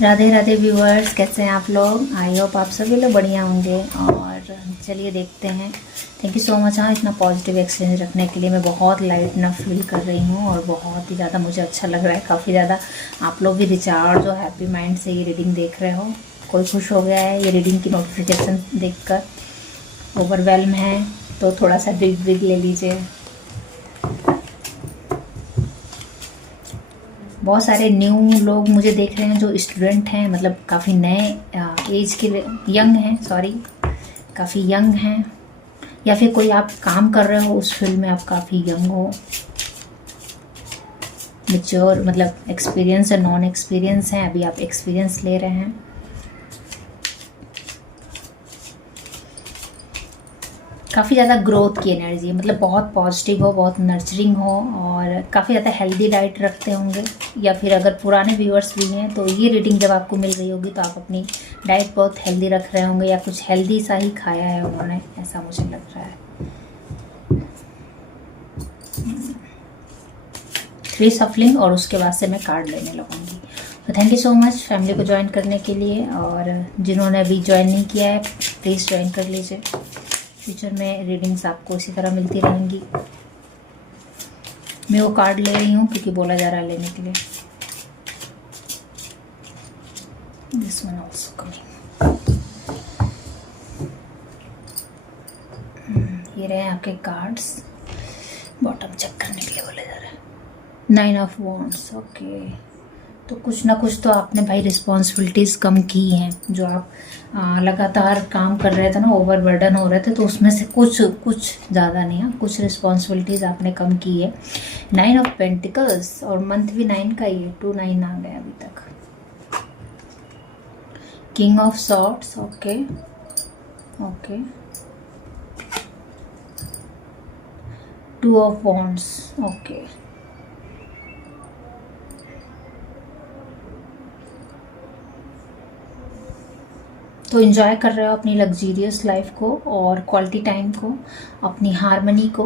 Radhe Radhe viewers, कैसे हैं आप लोग। आई होप आप सभी लोग बढ़िया होंगे। और चलिए देखते हैं। Thank you so much. हाँ, इतना पॉजिटिव एक्सपीरियंस रखने के लिए मैं बहुत लाइट ना फील कर रही हूँ और बहुत ही ज़्यादा मुझे अच्छा लग रहा है। काफ़ी ज़्यादा आप लोग भी रिचार्ज और हैप्पी माइंड से ये रीडिंग देख रहे हो। कोई खुश हो गया है ये रीडिंग की नोटिफिकेशन देखकर, ओवरवेलम है तो थोड़ा सा ब्रीथ ब्रीथ ले लीजिए। बहुत सारे न्यू लोग मुझे देख रहे हैं जो स्टूडेंट हैं, मतलब काफ़ी नए एज के, यंग हैं, सॉरी काफ़ी यंग हैं। या फिर कोई आप काम कर रहे हो उस फील्ड में, आप काफ़ी यंग हो। मेच्योर मतलब एक्सपीरियंस है, नॉन एक्सपीरियंस हैं, अभी आप एक्सपीरियंस ले रहे हैं। काफ़ी ज़्यादा ग्रोथ की एनर्जी है, मतलब बहुत पॉजिटिव हो, बहुत नर्चरिंग हो और काफ़ी ज़्यादा हेल्दी डाइट रखते होंगे। या फिर अगर पुराने व्यूअर्स भी हैं तो ये रीडिंग जब आपको मिल रही होगी तो आप अपनी डाइट बहुत हेल्दी रख रहे होंगे या कुछ हेल्दी सा ही खाया है उन्होंने, ऐसा मुझे लग रहा है। 3 सफलिंग और उसके बाद से मैं कार्ड लेने लगूंगी। तो thank you so much family को ज्वाइन करने के लिए, और जिन्होंने अभी ज्वाइन नहीं किया है प्लीज़ ज्वाइन कर लीजिए। फ्यूचर में रीडिंग्स आपको इसी तरह मिलती रहेंगी। मैं वो कार्ड ले रही हूँ क्योंकि बोला जा रहा है लेने के लिए। This one also coming. ये रहे आपके कार्ड्स। बॉटम चेक करने के लिए बोला जा रहा है। 9 ऑफ वॉन्ड्स, ओके। तो कुछ ना कुछ तो आपने भाई रिस्पॉन्सिबिलिटीज़ कम की हैं। जो आप लगातार काम कर रहे थे ना, ओवरबर्डन हो रहे थे, तो उसमें से कुछ ज़्यादा नहीं है, कुछ रिस्पॉन्सिबिलिटीज़ आपने कम की है। 9 ऑफ पेंटिकल्स और मंथ भी 9 का ही है, 2 9 आ गया अभी तक। King of swords, okay okay. 2 of wands, okay. तो इन्जॉय कर रहे हो अपनी लग्जीरियस लाइफ को और क्वालिटी टाइम को, अपनी हारमनी को,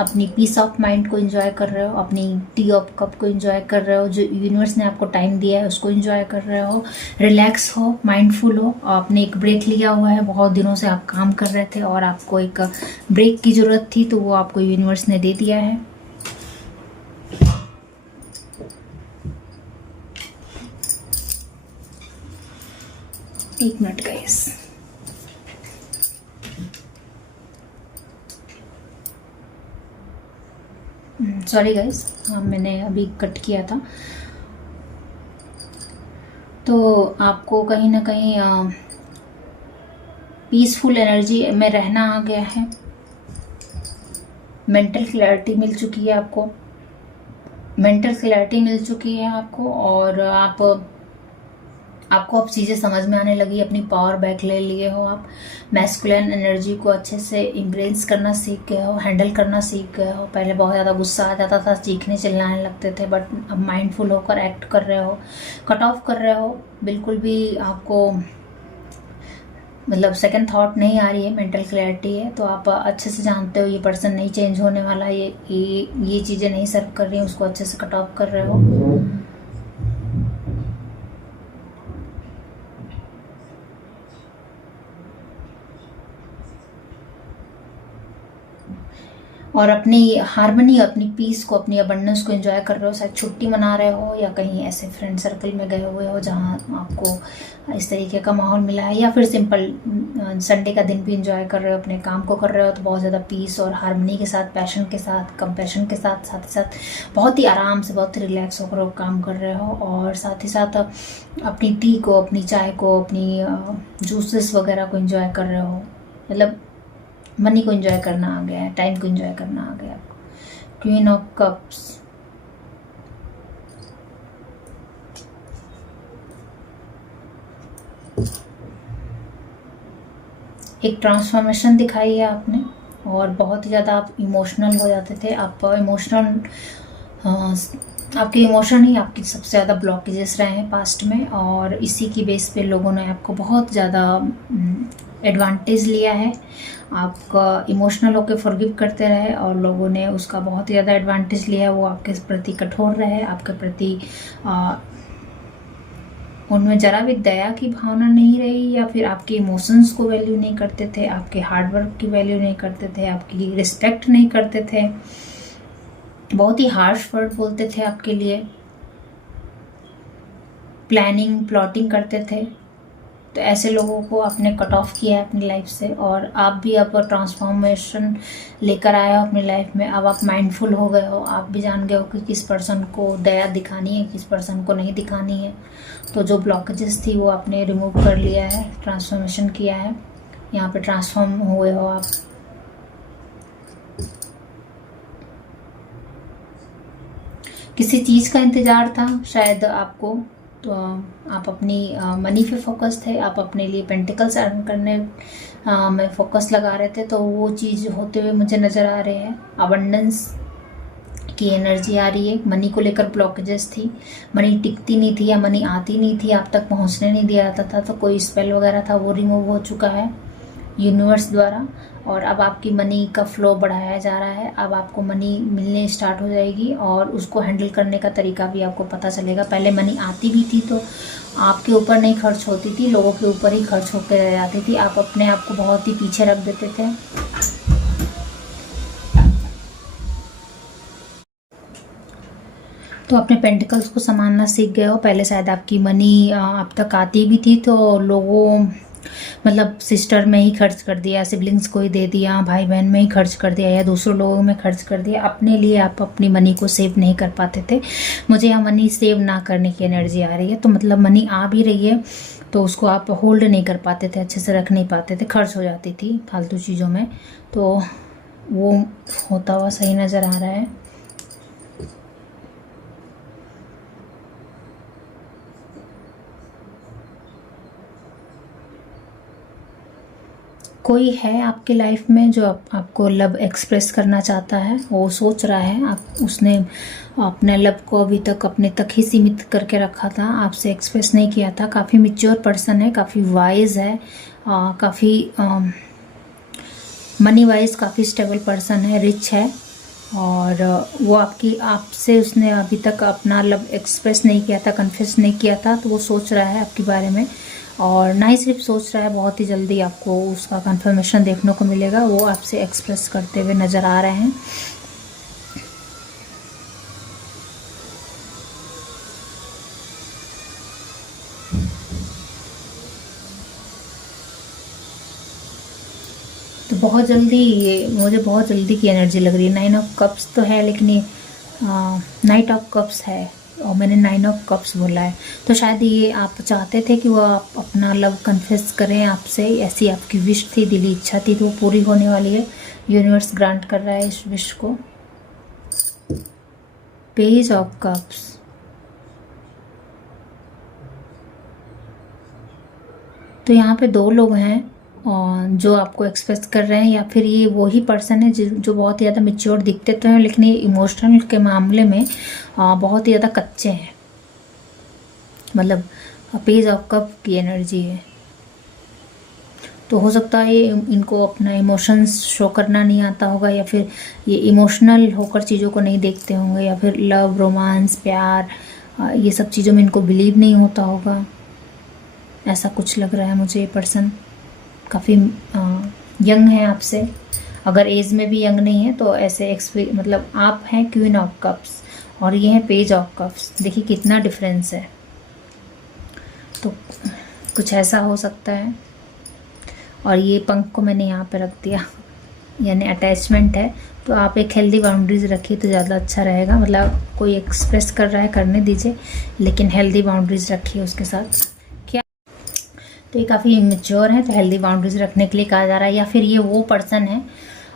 अपनी पीस ऑफ माइंड को एंजॉय कर रहे हो, अपनी टी ऑफ कप को एंजॉय कर रहे हो, जो यूनिवर्स ने आपको टाइम दिया है उसको एंजॉय कर रहे हो। रिलैक्स हो, माइंडफुल हो। आपने एक ब्रेक लिया हुआ है, बहुत दिनों से आप काम कर रहे थे और आपको एक ब्रेक की ज़रूरत थी, तो वो आपको यूनिवर्स ने दे दिया है। एक मिनट गाइस, सॉरी गाइस, हाँ मैंने अभी कट किया था। तो आपको कहीं ना कहीं पीसफुल एनर्जी में रहना आ गया है। मेंटल क्लैरिटी मिल चुकी है आपको, मेंटल क्लैरिटी मिल चुकी है आपको, और आपको अब चीज़ें समझ में आने लगी। अपनी पावर बैक ले लिए हो आप। मैस्कुलिन एनर्जी को अच्छे से इम्ब्रेस करना सीख गए हो, हैंडल करना सीख गए हो। पहले बहुत ज़्यादा गुस्सा आ जाता था, चीखने चिल्लाने लगते थे, बट अब माइंडफुल होकर एक्ट कर रहे हो, कट ऑफ कर रहे हो। बिल्कुल भी आपको मतलब सेकंड थॉट नहीं आ रही है, मेंटल क्लैरिटी है। तो आप अच्छे से जानते हो ये पर्सन नहीं चेंज होने वाला, ये चीज़ें नहीं सर्व कर रही हैं, उसको अच्छे से कट ऑफ कर रहे हो। और अपनी हारमनी, अपनी पीस को, अपनी अबंडेंस को एंजॉय कर रहे हो। शायद छुट्टी मना रहे हो या कहीं ऐसे फ्रेंड सर्कल में गए हुए हो जहाँ आपको इस तरीके का माहौल मिला है, या फिर सिंपल संडे का दिन भी एंजॉय कर रहे हो, अपने काम को कर रहे हो। तो बहुत ज़्यादा पीस और हारमनी के साथ, पैशन के साथ, कंपैशन के साथ, साथ ही साथ बहुत ही आराम से, बहुत ही रिलैक्स होकर वो काम कर रहे हो। और साथ ही साथ अपनी टी को, अपनी चाय को, अपनी जूसेस वगैरह को एंजॉय कर रहे हो। मतलब मनी को एंजॉय करना आ गया है, टाइम को एंजॉय करना आ गया आपको। क्वीन ऑफ कप्स, एक ट्रांसफॉर्मेशन दिखाई है आपने, और बहुत ही ज़्यादा आप इमोशनल हो जाते थे। आप इमोशनल, आपके इमोशन ही आपकी सबसे ज़्यादा ब्लॉकेजेस रहे हैं पास्ट में, और इसी की बेस पे लोगों ने आपको बहुत ज़्यादा एडवांटेज लिया है। आपका इमोशनल होकर फॉरगिव करते रहे और लोगों ने उसका बहुत ही ज़्यादा एडवांटेज लिया। वो आपके प्रति कठोर रहे, आपके प्रति उनमें जरा भी दया की भावना नहीं रही, या फिर आपके इमोशंस को वैल्यू नहीं करते थे, आपके हार्डवर्क की वैल्यू नहीं करते थे, आपकी रिस्पेक्ट नहीं करते थे, बहुत ही हार्श वर्ड बोलते थे आपके लिए, प्लानिंग प्लॉटिंग करते थे। तो ऐसे लोगों को आपने कट ऑफ किया है अपनी लाइफ से, और आप भी अब ट्रांसफॉर्मेशन लेकर आए हो अपनी लाइफ में। अब आप माइंडफुल हो गए हो, आप भी जान गए हो कि किस पर्सन को दया दिखानी है, किस पर्सन को नहीं दिखानी है। तो जो ब्लॉकेजेस थी वो आपने रिमूव कर लिया है, ट्रांसफॉर्मेशन किया है, यहाँ पे ट्रांसफॉर्म हुए हो आप। किसी चीज़ का इंतज़ार था शायद आपको, तो आप अपनी मनी पे फोकस थे, आप अपने लिए पेंटिकल्स अर्न करने में फोकस लगा रहे थे। तो वो चीज़ होते हुए मुझे नज़र आ रहे हैं। अबंडेंस की एनर्जी आ रही है। मनी को लेकर ब्लॉकेजेस थी, मनी टिकती नहीं थी या मनी आती नहीं थी, आप तक पहुंचने नहीं दिया जाता था। तो कोई स्पेल वगैरह था वो रिमूव हो चुका है यूनिवर्स द्वारा, और अब आपकी मनी का फ्लो बढ़ाया जा रहा है। अब आपको मनी मिलने स्टार्ट हो जाएगी, और उसको हैंडल करने का तरीका भी आपको पता चलेगा। पहले मनी आती भी थी तो आपके ऊपर नहीं खर्च होती थी, लोगों के ऊपर ही खर्च होकर रह जाती थी। आप अपने आप को बहुत ही पीछे रख देते थे। तो अपने पेंटिकल्स को संभालना सीख गए हो। पहले शायद आपकी मनी आप तक आती भी थी तो लोगों मतलब सिस्टर में ही खर्च कर दिया, सिबलिंग्स को ही दे दिया, भाई बहन में ही खर्च कर दिया, या दूसरों लोगों में खर्च कर दिया। अपने लिए आप अपनी मनी को सेव नहीं कर पाते थे। मुझे यहाँ मनी सेव ना करने की एनर्जी आ रही है। तो मतलब मनी आ भी रही है तो उसको आप होल्ड नहीं कर पाते थे, अच्छे से रख नहीं पाते थे, खर्च हो जाती थी फालतू चीज़ों में। तो वो होता हुआ सही नज़र आ रहा है। कोई है आपकी लाइफ में जो आपको लव एक्सप्रेस करना चाहता है, वो सोच रहा है। उसने अपने लव को अभी तक अपने तक ही सीमित करके रखा था, आपसे एक्सप्रेस नहीं किया था। काफ़ी मैच्योर पर्सन है, काफ़ी वाइज है, काफ़ी मनी वाइज काफ़ी स्टेबल पर्सन है, रिच है। और वो आपसे उसने अभी तक अपना लव एक्सप्रेस नहीं किया था, कन्फेस नहीं किया था। तो वो सोच रहा है आपके बारे में, और ना ही सिर्फ सोच रहा है, बहुत ही जल्दी आपको उसका कंफर्मेशन देखने को मिलेगा। वो आपसे एक्सप्रेस करते हुए नज़र आ रहे हैं। तो बहुत जल्दी, ये मुझे बहुत जल्दी की एनर्जी लग रही है। 9 ऑफ कप्स तो है, लेकिन ये नाइट ऑफ कप्स है, और मैंने 9 ऑफ कप्स बोला है। तो शायद ये आप चाहते थे कि वो आप अपना लव कन्फेस करें आपसे, ऐसी आपकी विश थी, दिली इच्छा थी, तो वो पूरी होने वाली है। यूनिवर्स ग्रांट कर रहा है इस विश को। पेज ऑफ कप्स, तो यहाँ पे 2 लोग हैं और जो आपको एक्सप्रेस कर रहे हैं, या फिर ये वही पर्सन है जो बहुत ही ज़्यादा मैच्योर दिखते तो हैं, लेकिन ये इमोशनल के मामले में बहुत ही ज़्यादा कच्चे हैं। मतलब पेज ऑफ कप की एनर्जी है। तो हो सकता है इनको अपना इमोशंस शो करना नहीं आता होगा, या फिर ये इमोशनल होकर चीज़ों को नहीं देखते होंगे, या फिर लव, रोमांस, प्यार, ये सब चीज़ों में इनको बिलीव नहीं होता होगा। ऐसा कुछ लग रहा है मुझे। ये पर्सन काफ़ी यंग है आपसे, अगर एज में भी यंग नहीं है तो ऐसे मतलब आप हैं क्वीन ऑफ कप्स और ये है पेज ऑफ कप्स। देखिए कितना डिफरेंस है। तो कुछ ऐसा हो सकता है। और ये पंख को मैंने यहाँ पे रख दिया, यानी अटैचमेंट है। तो आप एक हेल्दी बाउंड्रीज रखिए तो ज़्यादा अच्छा रहेगा। मतलब कोई एक्सप्रेस कर रहा है, करने दीजिए, लेकिन हेल्दी बाउंड्रीज रखिए उसके साथ। क्या तो ये काफ़ी मैच्योर है, तो हेल्दी बाउंड्रीज रखने के लिए कहा जा रहा है। या फिर ये वो पर्सन है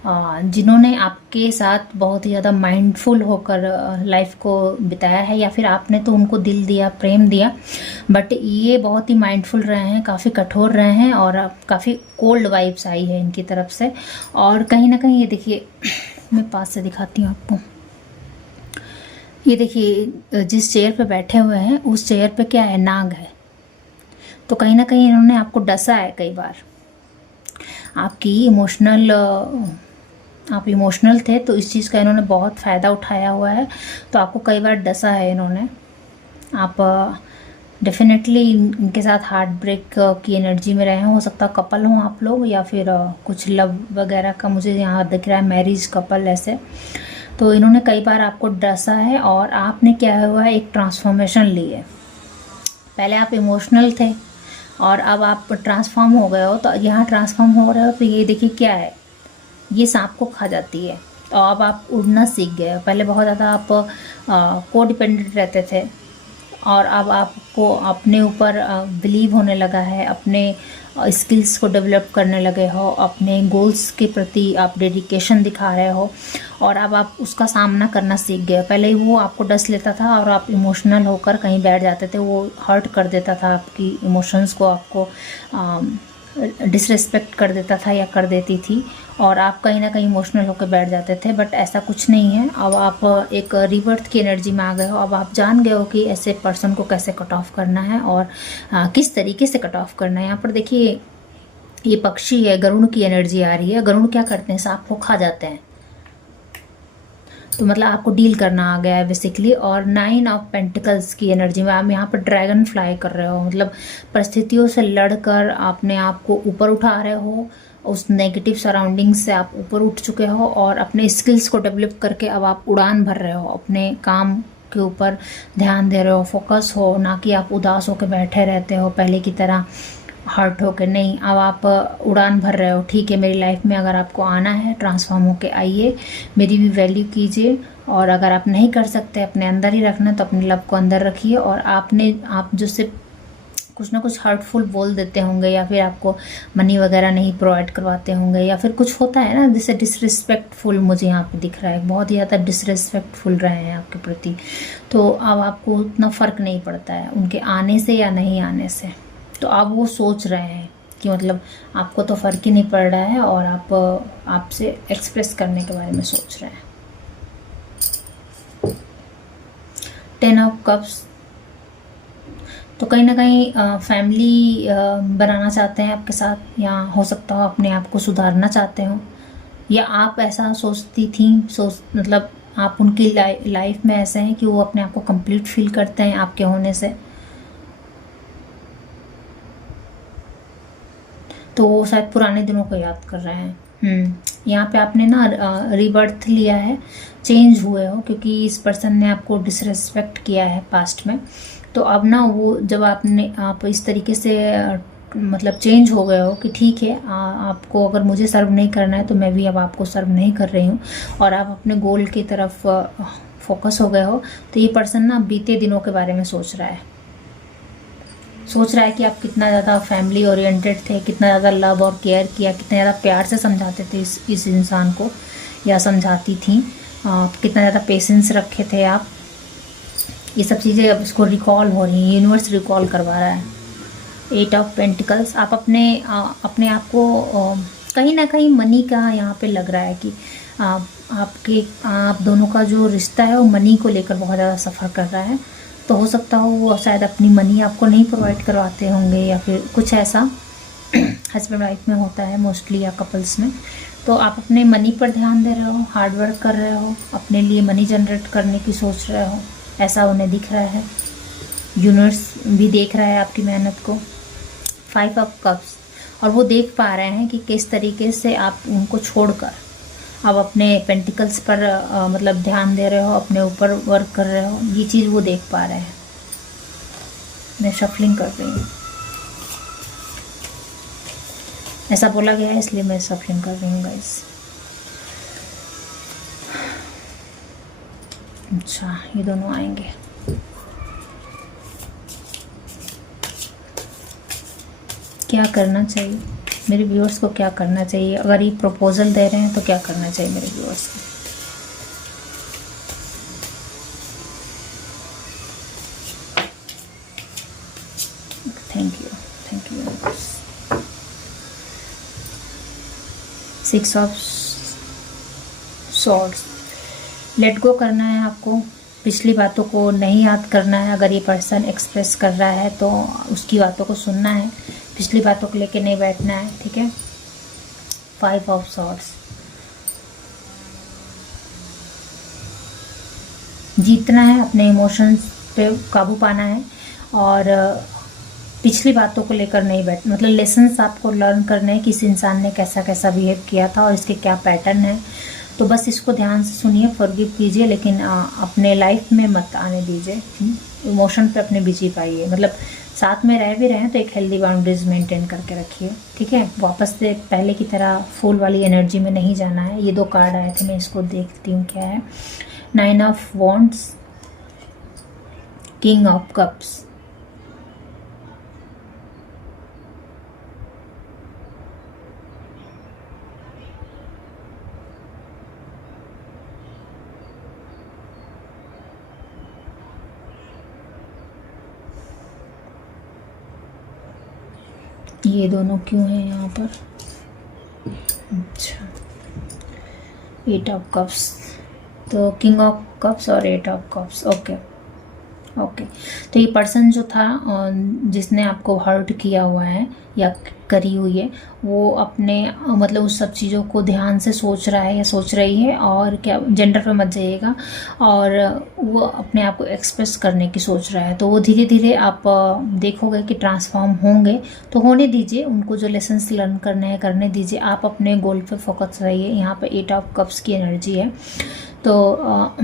जिन्होंने आपके साथ बहुत ही ज़्यादा माइंडफुल होकर लाइफ को बिताया है, या फिर आपने तो उनको दिल दिया, प्रेम दिया, बट ये बहुत ही माइंडफुल रहे हैं, काफ़ी कठोर रहे हैं, और काफ़ी कोल्ड वाइब्स आई है इनकी तरफ से। और कहीं ना कहीं ये देखिए, मैं पास से दिखाती हूँ आपको। ये देखिए जिस चेयर पे बैठे हुए हैं उस चेयर पे क्या है, नाग है। तो कहीं ना कहीं इन्होंने आपको डसा है कई बार। आपकी आप इमोशनल थे तो इस चीज़ का इन्होंने बहुत फ़ायदा उठाया हुआ है। तो आपको कई बार डसा है इन्होंने। आप डेफिनेटली इनके साथ हार्ट ब्रेक की एनर्जी में रहे हों। हो सकता है कपल हों आप लोग, या फिर कुछ लव वगैरह का मुझे यहाँ दिख रहा है, मैरिज कपल ऐसे। तो इन्होंने कई बार आपको डसा है और आपने क्या हुआ है, एक ट्रांसफॉर्मेशन ली है। पहले आप इमोशनल थे और अब आप ट्रांसफॉर्म हो गए हो। तो यहाँ ट्रांसफॉर्म हो रहे हो तो ये देखिए क्या है, ये सांप को खा जाती है। तो अब आप उड़ना सीख गए हो। पहले बहुत ज़्यादा आप को डिपेंडेंट रहते थे और अब आपको अपने ऊपर बिलीव होने लगा है, अपने स्किल्स को डेवलप करने लगे हो, अपने गोल्स के प्रति आप डेडिकेशन दिखा रहे हो और अब आप उसका सामना करना सीख गए। पहले वो आपको डस लेता था और आप इमोशनल होकर कहीं बैठ जाते थे, वो हर्ट कर देता था आपकी इमोशंस को, आपको डिसरिस्पेक्ट कर देता था या कर देती थी और आप कहीं ना कहीं इमोशनल होकर बैठ जाते थे। बट ऐसा कुछ नहीं है। अब आप एक रिबर्थ की एनर्जी में आ गए हो। अब आप जान गए हो कि ऐसे पर्सन को कैसे कट ऑफ करना है और किस तरीके से कट ऑफ करना है। यहाँ पर देखिए ये पक्षी है, गरुड़ की एनर्जी आ रही है। गरुड़ क्या करते हैं, सांप को खा जाते हैं। तो मतलब आपको डील करना आ गया है बेसिकली। और 9 ऑफ पेंटिकल्स की एनर्जी में आप यहाँ पर ड्रैगन फ्लाई कर रहे हो, मतलब परिस्थितियों से लड़कर अपने आप को ऊपर उठा रहे हो। उस नेगेटिव सराउंडिंग से आप ऊपर उठ चुके हो और अपने स्किल्स को डेवलप करके अब आप उड़ान भर रहे हो, अपने काम के ऊपर ध्यान दे रहे हो, फोकस हो, ना कि आप उदास होकर बैठे रहते हो पहले की तरह हर्ट होकर। नहीं, अब आप उड़ान भर रहे हो। ठीक है, मेरी लाइफ में अगर आपको आना है, ट्रांसफॉर्म होके आइए, मेरी भी वैल्यू कीजिए। और अगर आप नहीं कर सकते, अपने अंदर ही रखना, तो अपने लव को अंदर रखिए। और आप जो सिर्फ कुछ ना कुछ हर्टफुल बोल देते होंगे या फिर आपको मनी वगैरह नहीं प्रोवाइड करवाते होंगे या फिर कुछ होता है ना, जैसे डिसरिस्पेक्टफुल मुझे यहाँ पे दिख रहा है, बहुत ही ज़्यादा डिसरिस्पेक्टफुल रहे हैं आपके प्रति। तो अब आपको उतना फ़र्क नहीं पड़ता है उनके आने से या नहीं आने से। तो अब वो सोच रहे हैं कि मतलब आपको तो फ़र्क ही नहीं पड़ रहा है और आप आपसे एक्सप्रेस करने के बारे में सोच रहे हैं। 10 ऑफ कप्स, तो कहीं ना कहीं फैमिली बनाना चाहते हैं आपके साथ, या हो सकता हो अपने आप को सुधारना चाहते हो, या आप ऐसा सोचती थी, मतलब आप उनकी लाइफ में ऐसे हैं कि वो अपने आप को कंप्लीट फील करते हैं आपके होने से। तो वो शायद पुराने दिनों को याद कर रहे हैं। यहाँ पे आपने ना रीबर्थ लिया है, चेंज हुए हो, क्योंकि इस पर्सन ने आपको डिसरेस्पेक्ट किया है पास्ट में। तो अब ना वो जब आप इस तरीके से मतलब चेंज हो गए हो कि ठीक है, आपको अगर मुझे सर्व नहीं करना है तो मैं भी अब आपको सर्व नहीं कर रही हूँ और आप अपने गोल की तरफ फोकस हो गए हो। तो ये पर्सन ना बीते दिनों के बारे में सोच रहा है कि आप कितना ज़्यादा फैमिली ओरिएंटेड थे, कितना ज़्यादा लव और केयर किया, कितना ज़्यादा प्यार से समझाते थे इस इंसान को या समझाती थी, कितना ज़्यादा पेशेंस रखे थे आप। ये सब चीज़ें अब इसको रिकॉल हो रही हैं, यूनिवर्स रिकॉल करवा रहा है। 8 ऑफ पेंटिकल्स, आप अपने आप को कहीं ना कहीं मनी का यहाँ पे लग रहा है कि आप दोनों का जो रिश्ता है वो मनी को लेकर बहुत ज़्यादा सफ़र कर रहा है। तो हो सकता हो वो शायद अपनी मनी आपको नहीं प्रोवाइड करवाते होंगे या फिर कुछ ऐसा हस्बैंड वाइफ में होता है मोस्टली, या कपल्स में। तो आप अपने मनी पर ध्यान दे रहे हो, हार्ड वर्क कर रहे हो, अपने लिए मनी जनरेट करने की सोच रहे हो, ऐसा उन्हें दिख रहा है। यूनिवर्स भी देख रहा है आपकी मेहनत को। 5 ऑफ कप्स, और वो देख पा रहे हैं कि किस तरीके से आप उनको छोड़कर अब अपने पेंटिकल्स पर मतलब ध्यान दे रहे हो, अपने ऊपर वर्क कर रहे हो। ये चीज़ वो देख पा रहे हैं। मैं शफलिंग कर रही हूँ, ऐसा बोला गया है इसलिए मैं शफलिंग कर रही हूँ गाइस। अच्छा, ये दोनों आएंगे। क्या करना चाहिए मेरे व्यूअर्स को, क्या करना चाहिए? अगर ये प्रपोजल दे रहे हैं तो क्या करना चाहिए मेरे व्यूअर्स को? Thank you. 6 of swords, let go करना है आपको, पिछली बातों को नहीं याद करना है। अगर ये पर्सन एक्सप्रेस कर रहा है तो उसकी बातों को सुनना है, पिछली बातों को लेके नहीं बैठना है, ठीक है। 5 ऑफ सॉर्ड्स, जीतना है, अपने इमोशंस पे काबू पाना है और पिछली बातों को लेकर नहीं बैठ, मतलब लेसन्स आपको लर्न करने हैं कि इस इंसान ने कैसा कैसा बिहेव किया था और इसके क्या पैटर्न है। तो बस इसको ध्यान से सुनिए, फॉरगिव कीजिए, लेकिन अपने लाइफ में मत आने दीजिए। इमोशन पे अपने बिजी पाइए, मतलब साथ में रह भी रहे हैं तो एक हेल्दी बाउंड्रीज मेंटेन करके रखिए, ठीक है। वापस से पहले की तरह फूल वाली एनर्जी में नहीं जाना है। ये 2 कार्ड आए थे, मैं इसको देखती हूँ क्या है। 9 of wands, king of cups, ये दोनों क्यों हैं यहाँ पर? अच्छा, 8 ऑफ कप्स, तो किंग ऑफ कप्स और 8 ऑफ कप्स, ओके ओके। तो ये पर्सन जो था जिसने आपको हर्ट किया हुआ है या करी हुई है, वो अपने मतलब उस सब चीज़ों को ध्यान से सोच रहा है या सोच रही है, और क्या, जेंडर पे मत जाइएगा, और वो अपने आप को एक्सप्रेस करने की सोच रहा है। तो वो धीरे धीरे आप देखोगे कि ट्रांसफॉर्म होंगे, तो होने दीजिए उनको, जो लेसन्स लर्न करने हैं करने दीजिए। आप अपने गोल पे फोकस रहिए। यहाँ पे 8 ऑफ कप्स की एनर्जी है, तो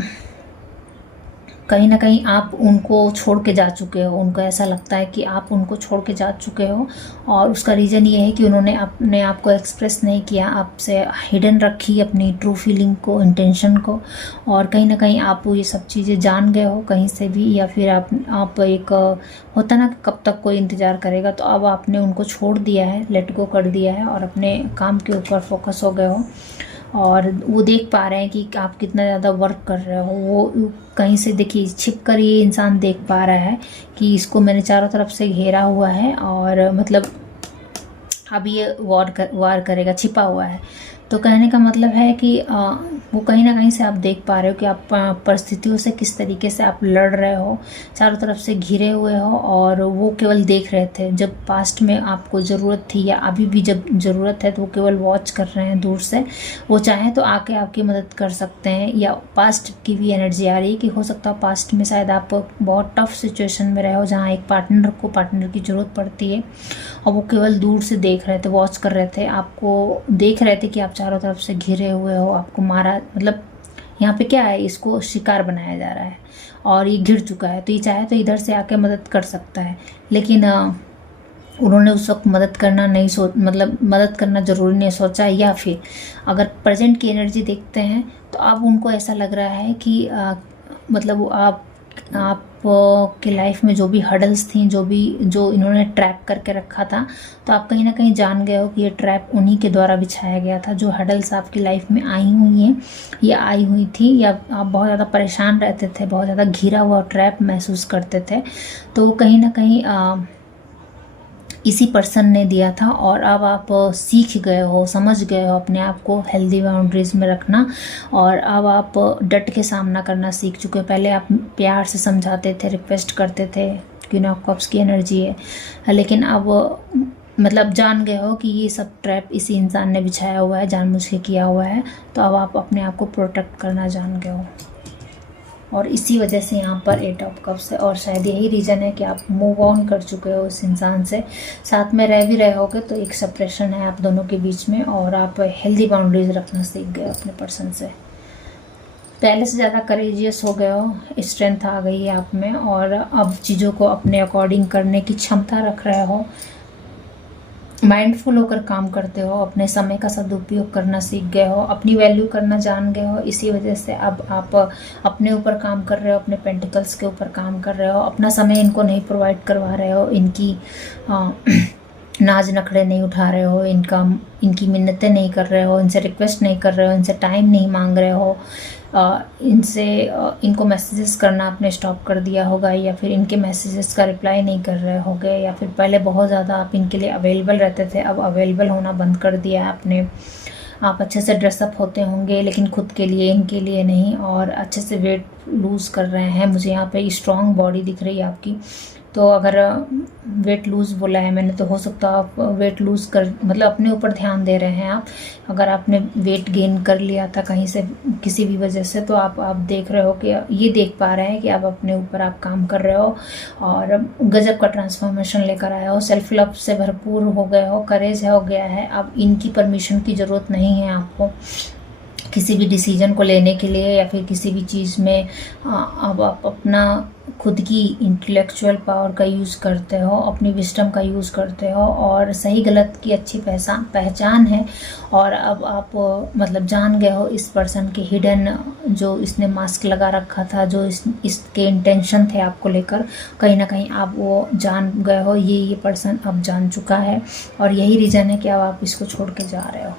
कहीं ना कहीं आप उनको छोड़ के जा चुके हो। उनको ऐसा लगता है कि आप उनको छोड़ के जा चुके हो, और उसका रीज़न ये है कि उन्होंने अपने आप को एक्सप्रेस नहीं किया, आपसे हिडन रखी अपनी ट्रू फीलिंग को, इंटेंशन को, और कहीं ना कहीं आप ये सब चीज़ें जान गए हो कहीं से भी, या फिर आप एक होता ना कि कब तक कोई इंतज़ार करेगा, तो अब आपने उनको छोड़ दिया है, लेट गो कर दिया है, और अपने काम के ऊपर फोकस हो गए हो। और वो देख पा रहे हैं कि आप कितना ज़्यादा वर्क कर रहे हो। वो कहीं से देखिए छिप कर ये इंसान देख पा रहा है कि इसको मैंने चारों तरफ से घेरा हुआ है, और मतलब अब ये वार करेगा, छिपा हुआ है। तो कहने का मतलब है कि वो कहीं ना कहीं से आप देख पा रहे हो कि आप परिस्थितियों से किस तरीके से आप लड़ रहे हो, चारों तरफ से घिरे हुए हो, और वो केवल देख रहे थे। जब पास्ट में आपको ज़रूरत थी या अभी भी जब ज़रूरत है, तो वो केवल वॉच कर रहे हैं दूर से। वो चाहें तो आके आपकी मदद कर सकते हैं, या पास्ट की भी एनर्जी आ रही है कि हो सकता है पास्ट में शायद आप बहुत टफ सिचुएशन में रहे हो, जहाँ एक पार्टनर की ज़रूरत पड़ती है, और वो केवल दूर से देख रहे थे, वॉच कर रहे थे, आपको देख रहे थे कि आप चारों तरफ से घिरे हुए हो, आपको मारा, मतलब यहाँ पे क्या है, इसको शिकार बनाया जा रहा है और ये घिर चुका है। तो ये चाहे तो इधर से आके मदद कर सकता है, लेकिन उन्होंने उस वक्त मदद करना नहीं मतलब मदद करना ज़रूरी नहीं सोचा। या फिर अगर प्रेजेंट की एनर्जी देखते हैं, तो अब उनको ऐसा लग रहा है कि मतलब आप के लाइफ में जो भी हडल्स थी, जो इन्होंने ट्रैप करके रखा था, तो आप कहीं ना कहीं जान गए हो कि ये ट्रैप उन्हीं के द्वारा बिछाया गया था। जो हडल्स आपकी लाइफ में आई हुई हैं या आई हुई थी, या आप बहुत ज़्यादा परेशान रहते थे, बहुत ज़्यादा घिरा हुआ ट्रैप महसूस करते थे, तो कहीं ना कहीं इसी पर्सन ने दिया था। और अब आप सीख गए हो, समझ गए हो अपने आप को हेल्दी बाउंड्रीज में रखना, और अब आप डट के सामना करना सीख चुके हो। पहले आप प्यार से समझाते थे, रिक्वेस्ट करते थे, क्वीन ऑफ कप्स की एनर्जी है, लेकिन अब मतलब जान गए हो कि ये सब ट्रैप इसी इंसान ने बिछाया हुआ है, जानबूझ के किया हुआ है। तो अब आप अपने आप को प्रोटेक्ट करना जान गए हो, और इसी वजह से यहाँ पर 8 ऑफ कप्स है। और शायद यही रीज़न है कि आप मूव ऑन कर चुके हो उस इंसान से, साथ में रह भी रहे होगे, तो एक सेपरेशन है आप दोनों के बीच में, और आप हेल्दी बाउंड्रीज रखना सीख गए अपने पर्सन से। पहले से ज़्यादा करेजियस हो गए हो, स्ट्रेंथ आ गई है आप में, और अब चीज़ों को अपने अकॉर्डिंग करने की क्षमता रख रहे हो, माइंडफुल होकर काम करते हो, अपने समय का सदुपयोग करना सीख गए हो, अपनी वैल्यू करना जान गए हो। इसी वजह से अब आप अपने ऊपर काम कर रहे हो, अपने पेंटिकल्स के ऊपर काम कर रहे हो, अपना समय इनको नहीं प्रोवाइड करवा रहे हो, इनकी नाज नखड़े नहीं उठा रहे हो, इनकी मिन्नतें नहीं कर रहे हो, इनसे रिक्वेस्ट नहीं कर रहे हो, इनसे टाइम नहीं मांग रहे हो, इनको मैसेजेस करना आपने स्टॉप कर दिया होगा, या फिर इनके मैसेजेस का रिप्लाई नहीं कर रहे होगे, या फिर पहले बहुत ज़्यादा आप इनके लिए अवेलेबल रहते थे, अब अवेलेबल होना बंद कर दिया है आपने। आप अच्छे से ड्रेसअप होते होंगे, लेकिन खुद के लिए, इनके लिए नहीं, और अच्छे से वेट लूज़ कर रहे हैं, मुझे यहाँ पे स्ट्रॉन्ग बॉडी दिख रही है आपकी। तो अगर वेट लूज़ बोला है मैंने, तो हो सकता है आप वेट लूज़ कर मतलब अपने ऊपर ध्यान दे रहे हैं आप। अगर आपने वेट गेन कर लिया था कहीं से किसी भी वजह से, तो आप देख रहे हो कि ये देख पा रहे हैं कि आप अपने ऊपर आप काम कर रहे हो और गजब का ट्रांसफॉर्मेशन लेकर आए हो, सेल्फ लव से भरपूर हो गए हो, करेज हो गया है। अब इनकी परमिशन की ज़रूरत नहीं है आपको किसी भी डिसीजन को लेने के लिए या फिर किसी भी चीज़ में। अब आप अपना खुद की इंटेलेक्चुअल पावर का यूज़ करते हो, अपनी विस्डम का यूज़ करते हो और सही गलत की अच्छी पहचान है। और अब आप मतलब जान गए हो इस पर्सन के हिडन, जो इसने मास्क लगा रखा था, जो इसके इंटेंशन थे आपको लेकर, कहीं ना कहीं आप वो जान गए हो। ये पर्सन अब जान चुका है और यही रीज़न है कि अब आप इसको छोड़ के जा रहे हो।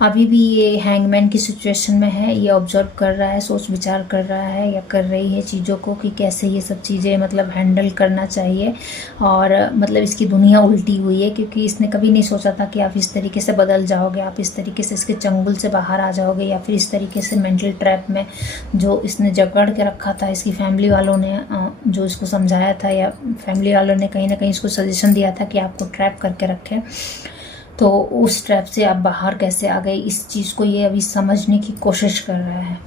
अभी भी ये हैंगमैन की सिचुएशन में है, ये ऑब्जर्व कर रहा है, सोच विचार कर रहा है या कर रही है चीज़ों को कि कैसे ये सब चीज़ें मतलब हैंडल करना चाहिए। और मतलब इसकी दुनिया उल्टी हुई है क्योंकि इसने कभी नहीं सोचा था कि आप इस तरीके से बदल जाओगे, आप इस तरीके से इसके चंगुल से बाहर आ जाओगे या फिर इस तरीके से मेंटल ट्रैप में जो इसने जकड़ के रखा था, इसकी फैमिली वालों ने जो इसको समझाया था या फैमिली वालों ने कहीं ना कहीं इसको सजेशन दिया था कि आपको ट्रैप करके रखें, तो उस ट्रैप से आप बाहर कैसे आ गए, इस चीज़ को ये अभी समझने की कोशिश कर रहा है।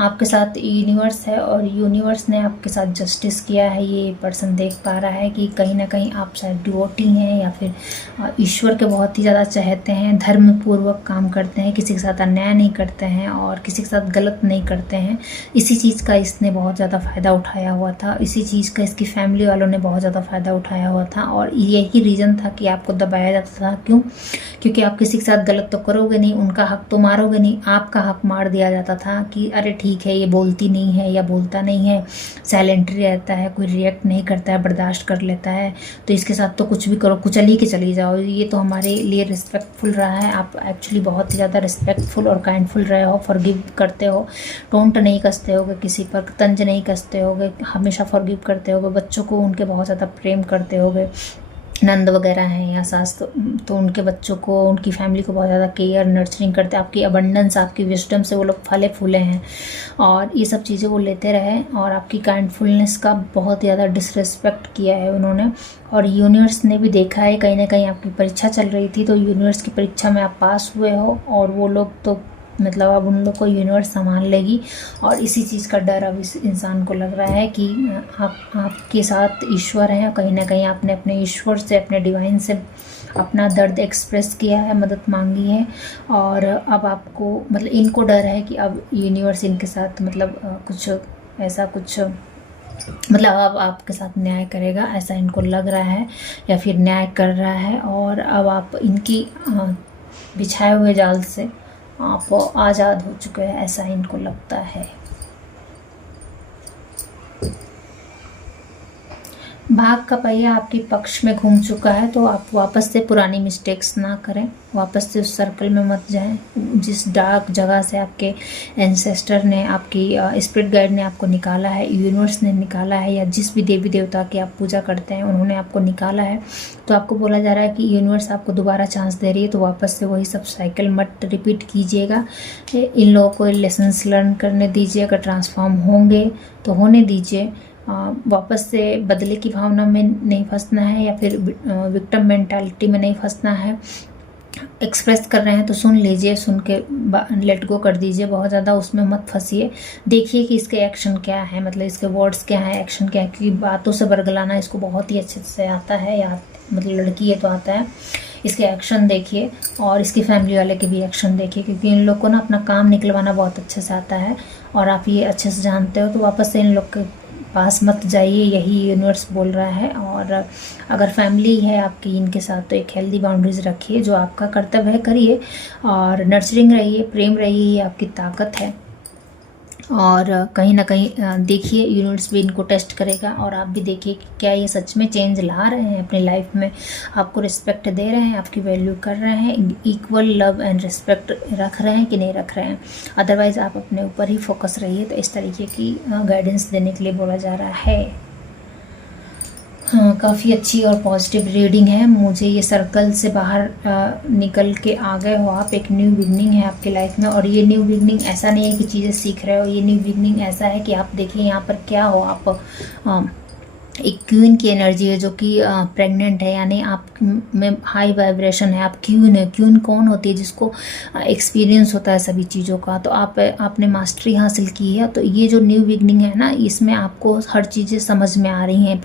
आपके साथ यूनिवर्स है और यूनिवर्स ने आपके साथ जस्टिस किया है। ये पर्सन देख पा रहा है कि कहीं ना कहीं आप शायद डिवोटी हैं या फिर ईश्वर के बहुत ही ज़्यादा चाहते हैं, धर्म पूर्वक काम करते हैं, किसी के साथ अन्याय नहीं करते हैं और किसी के साथ गलत नहीं करते हैं। इसी चीज़ का इसने बहुत ज़्यादा फ़ायदा उठाया हुआ था, इसी चीज़ का इसकी फैमिली वालों ने बहुत ज़्यादा फ़ायदा उठाया हुआ था और यही रीज़न था कि आपको दबाया जाता था। क्यों? क्योंकि आप किसी के साथ गलत तो करोगे नहीं, उनका हक तो मारोगे नहीं, आपका हक मार दिया जाता था कि अरे ठीक है ये बोलती नहीं है या बोलता नहीं है, साइलेंट रहता है, कोई रिएक्ट नहीं करता है, बर्दाश्त कर लेता है, तो इसके साथ तो कुछ भी करो, कुचल ही के चली जाओ। ये तो हमारे लिए रिस्पेक्टफुल रहा है, आप एक्चुअली बहुत ही ज़्यादा रिस्पेक्टफुल और काइंडफुल रहे हो, फॉरगिव करते हो, टोंट नहीं कसते होगे, किसी पर तंज नहीं कसते होगे, हमेशा फॉरगिव करते होगे, बच्चों को उनके बहुत ज़्यादा प्रेम करते होगे, नंद वगैरह हैं या सास, तो उनके बच्चों को, उनकी फैमिली को बहुत ज़्यादा केयर नर्चरिंग करते हैं। आपकी अबंडेंस, आपकी विजडम से वो लोग फले फूले हैं और ये सब चीज़ें वो लेते रहे और आपकी काइंडफुलनेस का बहुत ज़्यादा डिसरिस्पेक्ट किया है उन्होंने। और यूनिवर्स ने भी देखा है, कहीं ना कहीं आपकी परीक्षा चल रही थी तो यूनिवर्स की परीक्षा में आप पास हुए हो और वो लोग तो मतलब अब उन लोग को यूनिवर्स संभाल लेगी। और इसी चीज़ का डर अब इस इंसान को लग रहा है कि आपके साथ ईश्वर हैं, कहीं ना कहीं आपने अपने ईश्वर से, अपने डिवाइन से अपना दर्द एक्सप्रेस किया है, मदद मांगी है और अब आपको मतलब इनको डर है कि अब यूनिवर्स इनके साथ मतलब कुछ ऐसा कुछ मतलब अब आपके साथ न्याय करेगा, ऐसा इनको लग रहा है या फिर न्याय कर रहा है। और अब आप इनकी बिछाए हुए जाल से आप आज़ाद हो चुके हैं, ऐसा इनको लगता है। भाग का पहिया आपके पक्ष में घूम चुका है, तो आप वापस से पुरानी मिस्टेक्स ना करें, वापस से उस सर्कल में मत जाएं जिस डार्क जगह से आपके एंसेस्टर ने, आपकी स्पिरिट गाइड ने आपको निकाला है, यूनिवर्स ने निकाला है या जिस भी देवी देवता की आप पूजा करते हैं उन्होंने आपको निकाला है। तो आपको बोला जा रहा है कि यूनिवर्स आपको दोबारा चांस दे रही है, तो वापस से वही सब साइकिल मत रिपीट कीजिएगा। इन लोगों को लेसन्स लर्न करने दीजिए, अगर ट्रांसफॉर्म होंगे तो होने दीजिए। वापस से बदले की भावना में नहीं फंसना है या फिर विक्टिम मेंटालिटी में नहीं फंसना है। एक्सप्रेस कर रहे हैं तो सुन लीजिए, सुन के लेट गो कर दीजिए, बहुत ज़्यादा उसमें मत फंसिए। देखिए कि इसके एक्शन क्या है, मतलब इसके वर्ड्स क्या हैं, एक्शन क्या है, क्योंकि बातों से बरगलाना इसको बहुत ही अच्छे से आता है, या मतलब लड़की है तो आता है। इसके एक्शन देखिए और इसकी फैमिली वाले के भी एक्शन देखिए, क्योंकि इन लोग को ना अपना काम निकलवाना बहुत अच्छे से आता है और आप ये अच्छे से जानते हो। तो वापस से इन लोग के पास मत जाइए, यही यूनिवर्स बोल रहा है। और अगर फैमिली है आपकी इनके साथ तो एक हेल्दी बाउंड्रीज रखिए, जो आपका कर्तव्य है करिए और नर्चरिंग रहिए, प्रेम रहिए, ये आपकी ताकत है। और कहीं ना कहीं देखिए यूनिवर्स भी इनको टेस्ट करेगा और आप भी देखिए कि क्या ये सच में चेंज ला रहे हैं अपनी लाइफ में, आपको रिस्पेक्ट दे रहे हैं, आपकी वैल्यू कर रहे हैं, इक्वल लव एंड रिस्पेक्ट रख रहे हैं कि नहीं रख रहे हैं। अदरवाइज़ आप अपने ऊपर ही फोकस रहिए। तो इस तरीके की गाइडेंस देने के लिए बोला जा रहा है। काफ़ी अच्छी और पॉजिटिव रीडिंग है। मुझे ये सर्कल से बाहर निकल के आ गए हो आप, एक न्यू बिगनिंग है आपकी लाइफ में। और ये न्यू बिगनिंग ऐसा नहीं है कि चीज़ें सीख रहे हो, ये न्यू बिगनिंग ऐसा है कि आप देखिए यहाँ पर क्या हो, आप एक क्वीन की एनर्जी है जो कि प्रेग्नेंट है, यानी आप में हाई वाइब्रेशन है, आप क्वीन है। क्वीन कौन होती है? जिसको एक्सपीरियंस होता है सभी चीज़ों का। तो आपने मास्टरी हासिल की है। तो ये जो न्यू बिगनिंग है ना, इसमें आपको हर चीज़ें समझ में आ रही हैं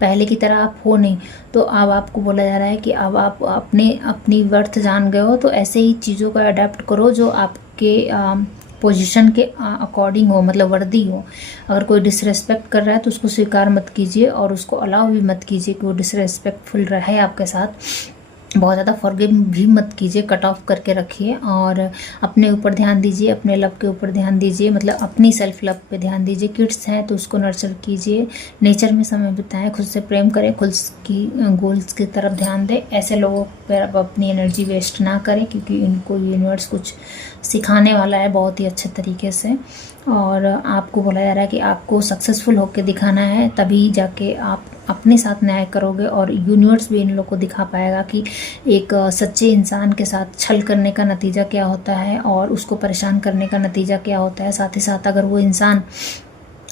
पहले की तरह आप हो नहीं। तो अब आपको बोला जा रहा है कि अब आप अपनी वर्थ जान गए हो, तो ऐसे ही चीज़ों को अडेप्ट करो जो आपके पोजीशन के अकॉर्डिंग हो, मतलब वर्दी हो। अगर कोई डिसरेस्पेक्ट कर रहा है तो उसको स्वीकार मत कीजिए, और उसको अलाउ भी मत कीजिए कि वो डिसरेस्पेक्टफुल रहे आपके साथ। बहुत ज़्यादा फॉरगिव भी मत कीजिए, कट ऑफ करके रखिए, और अपने ऊपर ध्यान दीजिए, अपने लव के ऊपर ध्यान दीजिए, मतलब अपनी सेल्फ लव पे ध्यान दीजिए। किड्स हैं तो उसको नर्चर कीजिए, नेचर में समय बिताएं, खुद से प्रेम करें, खुद की गोल्स की तरफ ध्यान दें। ऐसे लोगों पर आप अपनी एनर्जी वेस्ट ना करें, क्योंकि इनको यूनिवर्स कुछ सिखाने वाला है बहुत ही अच्छे तरीके से। और आपको बोला जा रहा है कि आपको सक्सेसफुल होकर दिखाना है, तभी जाके आप अपने साथ न्याय करोगे, और यूनिवर्स भी इन लोगों को दिखा पाएगा कि एक सच्चे इंसान के साथ छल करने का नतीजा क्या होता है, और उसको परेशान करने का नतीजा क्या होता है। साथ ही साथ अगर वो इंसान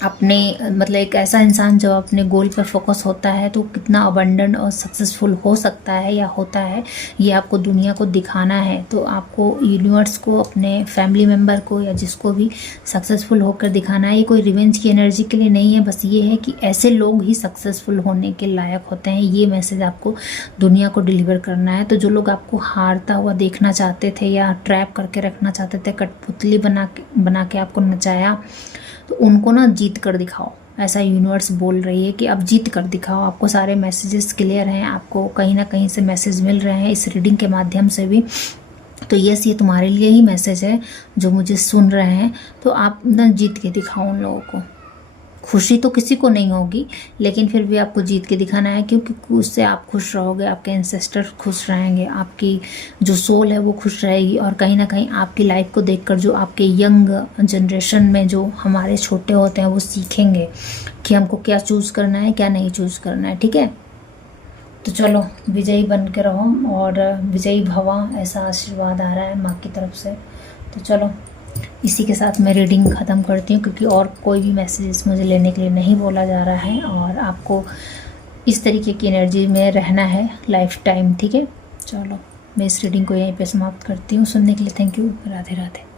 अपने मतलब एक ऐसा इंसान जो अपने गोल पर फोकस होता है, तो कितना अबंडेंट और सक्सेसफुल हो सकता है या होता है, ये आपको दुनिया को दिखाना है। तो आपको यूनिवर्स को, अपने फैमिली मेम्बर को, या जिसको भी सक्सेसफुल होकर दिखाना है। ये कोई रिवेंज की एनर्जी के लिए नहीं है, बस ये है कि ऐसे लोग ही सक्सेसफुल होने के लायक होते हैं। ये मैसेज आपको दुनिया को डिलीवर करना है। तो जो लोग आपको हारता हुआ देखना चाहते थे, या ट्रैप करके रखना चाहते थे, कठपुतली बना के आपको नचाया, तो उनको ना जीत कर दिखाओ, ऐसा यूनिवर्स बोल रही है कि अब जीत कर दिखाओ। आपको सारे मैसेजेस क्लियर हैं, आपको कहीं ना कहीं से मैसेज मिल रहे हैं इस रीडिंग के माध्यम से भी। तो यस, ये तुम्हारे लिए ही मैसेज है जो मुझे सुन रहे हैं। तो आप ना जीत के दिखाओ उन लोगों को। खुशी तो किसी को नहीं होगी, लेकिन फिर भी आपको जीत के दिखाना है, क्योंकि उससे आप खुश रहोगे, आपके एंसेस्टर खुश रहेंगे, आपकी जो सोल है वो खुश रहेगी। और कहीं ना कहीं आपकी लाइफ को देखकर जो आपके यंग जनरेशन में जो हमारे छोटे होते हैं, वो सीखेंगे कि हमको क्या चूज़ करना है, क्या नहीं चूज़ करना है। ठीक है, तो चलो विजयी बन के रहो और विजयी भवा, ऐसा आशीर्वाद आ रहा है माँ की तरफ से। तो चलो इसी के साथ मैं रीडिंग ख़त्म करती हूँ, क्योंकि और कोई भी मैसेजेस मुझे लेने के लिए नहीं बोला जा रहा है, और आपको इस तरीके की एनर्जी में रहना है लाइफ टाइम। ठीक है, चलो मैं इस रीडिंग को यहीं पे समाप्त करती हूँ। सुनने के लिए थैंक यू। राधे राधे।